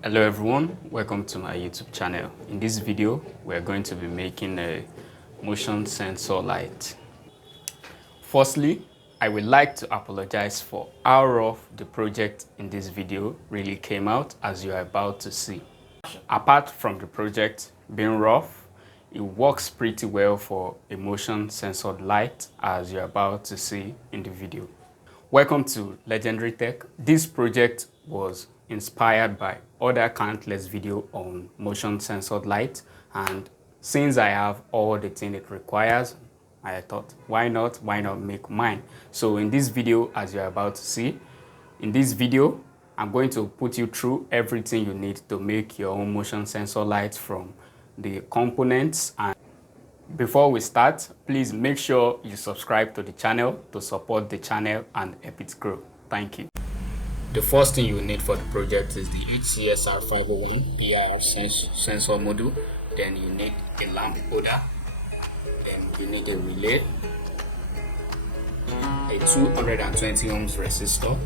Hello everyone, welcome to my YouTube channel. In this video, we're going to be making a motion sensor light. Firstly, I would like to apologize for how rough the project in this video really came out, as you are about to see. Apart from the project being rough, it works pretty well for a motion sensor light, as you're about to see in the video. Welcome to Legendary Tech. This project was inspired by other countless videos on motion sensor light, and since I have all the things it requires, I thought why not make mine. So in this video, as you're about to see, in this video I'm going to put you through everything you need to make your own motion sensor light, from the components. And before we start, please make sure you subscribe to the channel to support the channel and help it grow. Thank you. The first thing you need for the project is the HCSR501 PIR sensor module. Then you need a lamp holder. Then you need a relay, a 220 ohms resistor,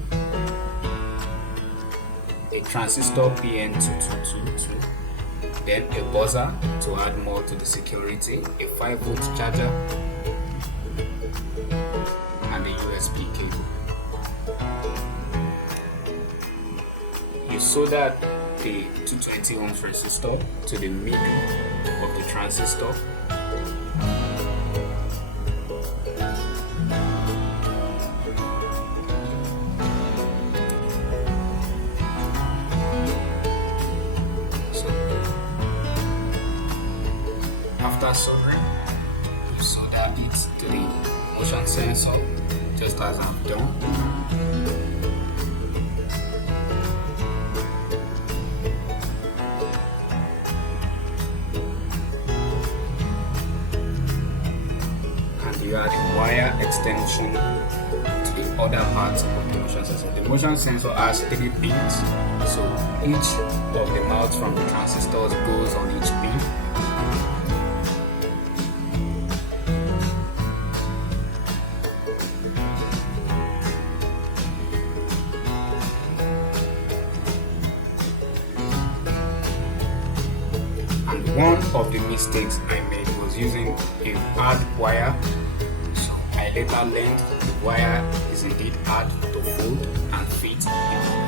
a transistor PN2222, then a buzzer to add more to the security, a 5-volt charger, and a USB cable. You solder the 220 ohms resistor to the middle of the transistor. After soldering, you solder it to the motion sensor, just as I've done. And you add a wire extension to the other parts of the motion sensor. The motion sensor has 3 pins, so each of the mouths from the transistors goes on each pin. One of the mistakes I made was using a hard wire, so I later learned the wire is indeed hard to fold and fit in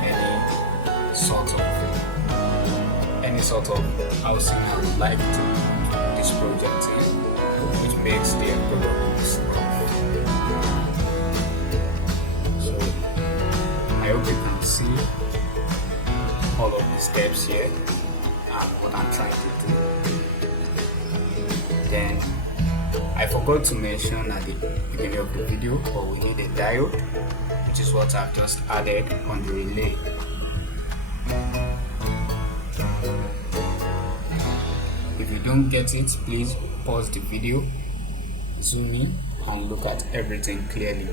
any sort of housing I would like to this project in, which makes the end product rough. So I hope you can see all of the steps here and what I'm trying to do. Then I forgot to mention at the beginning of the video, but we need a diode, which is what I've just added on the relay. If you don't get it, please pause the video, zoom in, and look at everything clearly.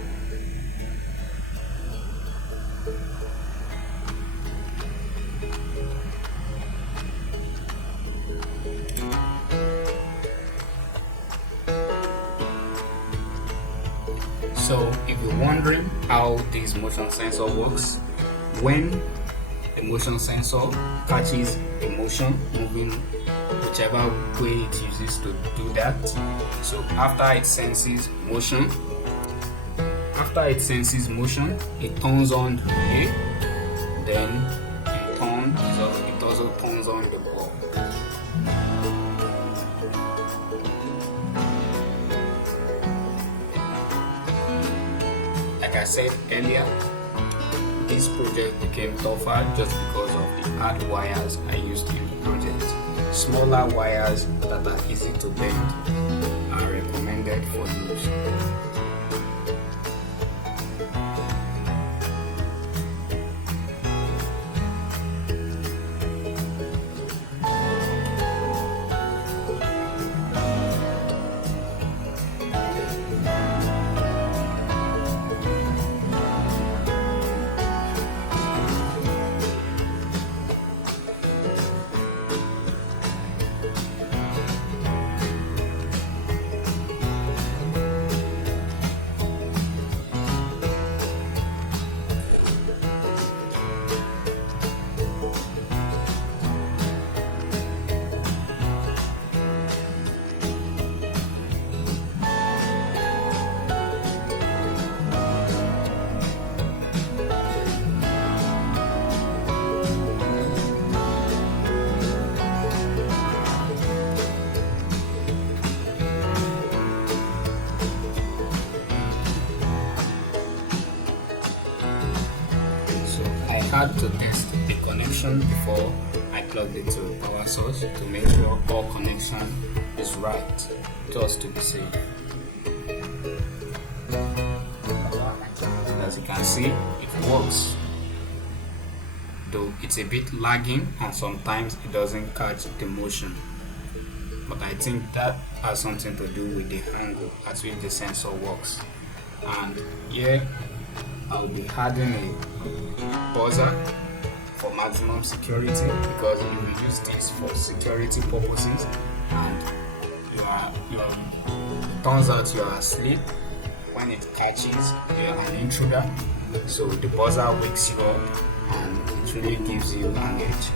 So if you're wondering how this motion sensor works, when a motion sensor catches a motion moving whichever way it uses to do that, so after it senses motion, it turns on the relay, then in turn it also turns on the bulb. Like I said earlier, this project became tougher just because of the hard wires I used in the project. Smaller wires that are easy to bend are recommended for use. had to test the connection before I plugged it to the power source to make sure all connection is right, just to be safe. As you can see, it works, though it's a bit lagging and sometimes it doesn't catch the motion, but I think that has something to do with the angle at which the sensor works. And here I'll be adding a buzzer for maximum security, because you will use this for security purposes and turns out you are asleep. When it catches, you're an intruder, so the buzzer wakes you up and it really gives you an edge.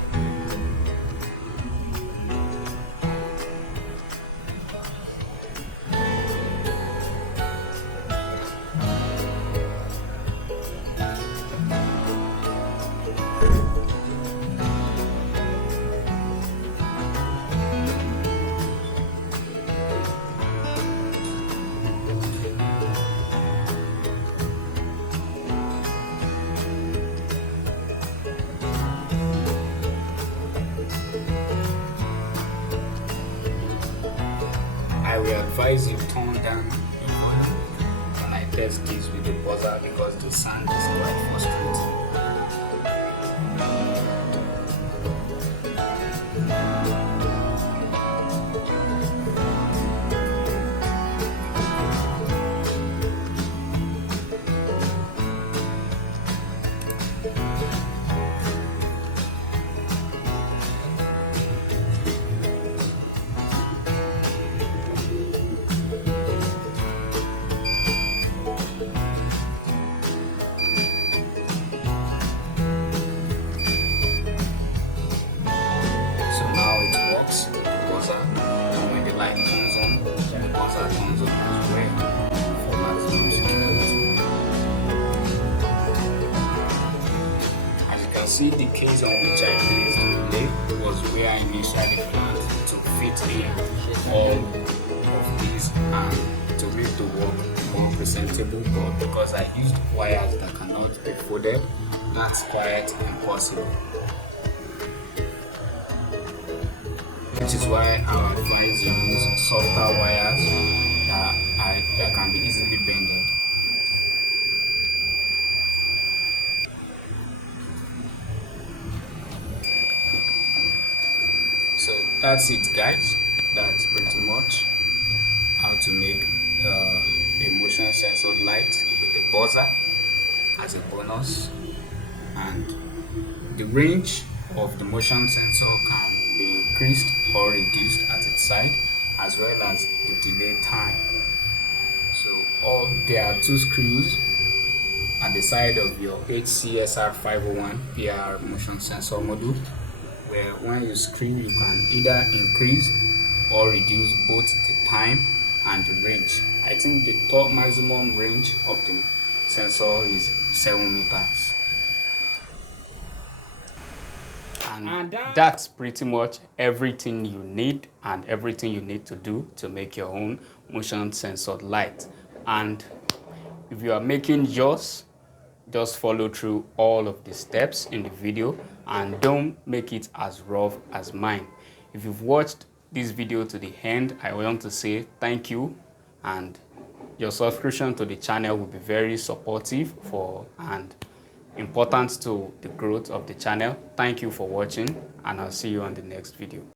I will advise you turn down the volume when I test this with the buzzer, because the sound is quite frustrating. See, the case on which I placed the relay was where I initially planned to fit in all of these and to make the work more presentable, but because I used wires that cannot be folded, that's quite impossible. Which is why I advise you use softer wires that can be easily bended. That's it, guys. That's pretty much how to make a motion sensor light with a buzzer as a bonus. And the range of the motion sensor can be increased or reduced at its side, as well as the delay time. So there are two screws at the side of your HCSR 501 PR motion sensor module, where when you screw, you can either increase or reduce both the time and the range. I think the top maximum range of the sensor is 7 meters. And that's pretty much everything you need and everything you need to do to make your own motion sensor light. And if you are making yours, just follow through all of the steps in the video and don't make it as rough as mine. If you've watched this video to the end, I want to say thank you, and your subscription to the channel will be very supportive and important to the growth of the channel. Thank you for watching, and I'll see you on the next video.